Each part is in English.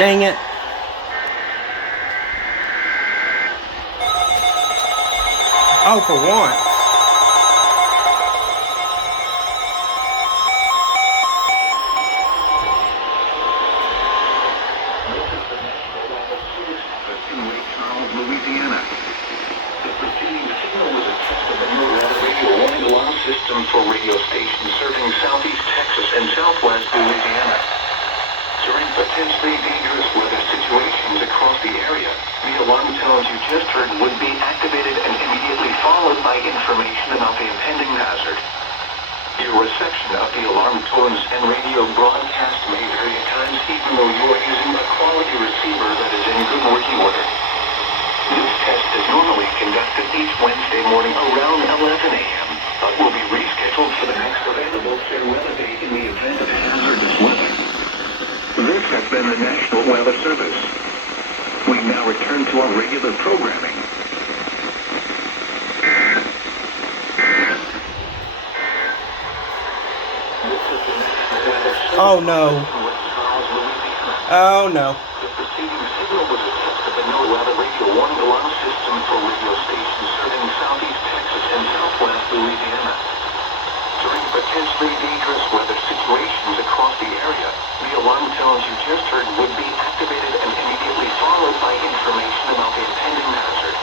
Dang it. Oh, for once. Louisiana. The preceding signal was a test of the NOAA radio warning alarm system for radio stations serving southeast Texas and southwest Louisiana. During potentially dangerous weather situations across the area, the alarm tones you just heard would be activated and immediately followed by information about the impending hazard. Your reception of the alarm tones and radio broadcast may vary at times even though you are using a quality receiver that is in good working order. This test is normally conducted each Wednesday morning around 11 a.m., but will be rescheduled for the next available fair weather day in the event of hazardous weather. This has been the National Weather Service. We now return to our regular programming. Oh no. Oh no. The preceding signal was a test of the NOAA radio warning alarm system for radio stations serving southeast Texas and southwest Louisiana. During potentially dangerous weather situations across the area, the alarm tones you just heard would be activated and immediately followed by information about the impending hazard.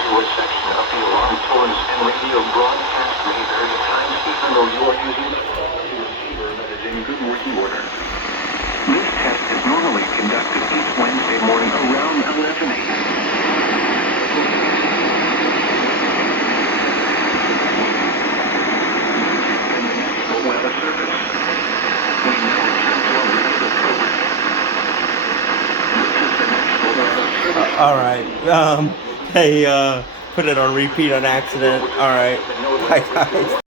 Your reception of the alarm tones and radio broadcast may vary at times even though you are using a quality receiver that is in good working order. This test is normally conducted each Wednesday morning around 11 a.m. And the National Weather Service. We now return to our regular program. This is the National Weather Service. Alright. Hey, put it on repeat on accident. Alright. Bye, guys.